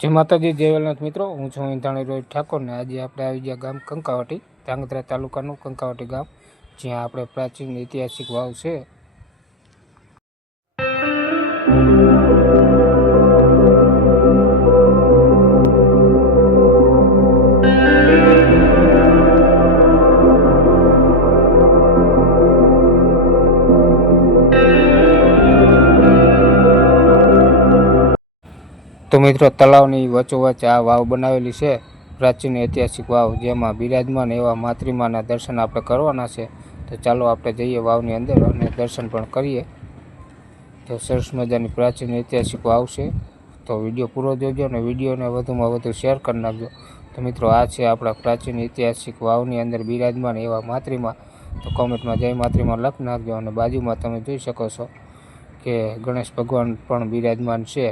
जय माताजी जय वेलनाथ मित्रों, हूँ छूँ ईंधाणी रोहित ठाकुर ने आज आपणे आवी गया गाम कंकावटी, ધાંગધ્રા तालुकानुं कंकावटी गाम, ज्यां आपणे प्राचीन ऐतिहासिक वाव छे। तो मित्रों, तलावनी वच्चोवच्च आ वाव बनावेली छे, प्राचीन ऐतिहासिक वाव, जेमां बिराजमान एवा मातृमाना दर्शन आपणे करवाना छे। तो चालो आपणे जईए वावनी अंदर अने दर्शन पण करीए। तो सरस मजानी प्राचीन ऐतिहासिक वाव छे। तो विडियो पूरो जोजो अने विडियोने वधुमां वधु शेर करी नाखजो। तो मित्रों, आ छे आपणा प्राचीन ऐतिहासिक वावनी अंदर बिराजमान एवा मातृमा। तो कमेंटमां जय मातृमा लखी नाखजो। अने बाजुमां तमे जोई शको छो के गणेश भगवान पण बिराजमान छे।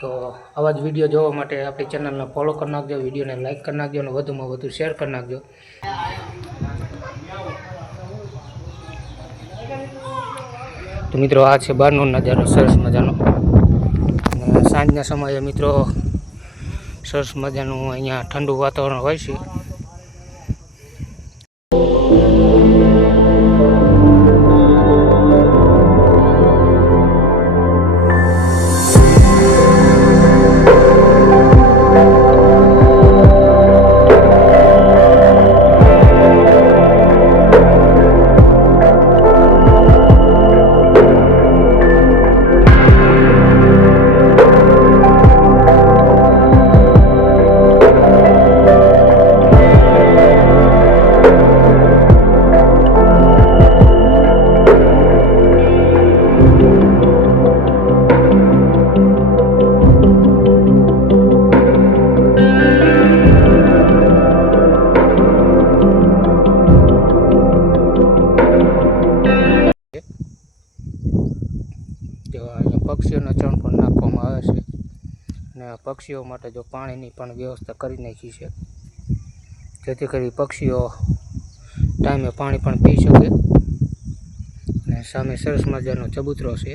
तो आवा ज विडियो जोवा माटे आपणी चेनलने फॉलो कर नाखजो, विडियोने लाइक कर नाखजो अने वधुमां वधु शेर कर नाखजो। तो मित्रों, आ छे बहारनो नजारो सरस मजानो। सांजना समये मित्रों सरस मजानुं अहींया ठंडू वातावरण होय छे। पक्षीओने चण पण नाखवामां आवे छे अने पक्षीओ माटे जो पाणीनी पण व्यवस्था करी नाखी छे, जेथी करी पक्षीओ टाइमे पाणी पण पी शके। अने सामे सरस मजानो चबूतरो छे।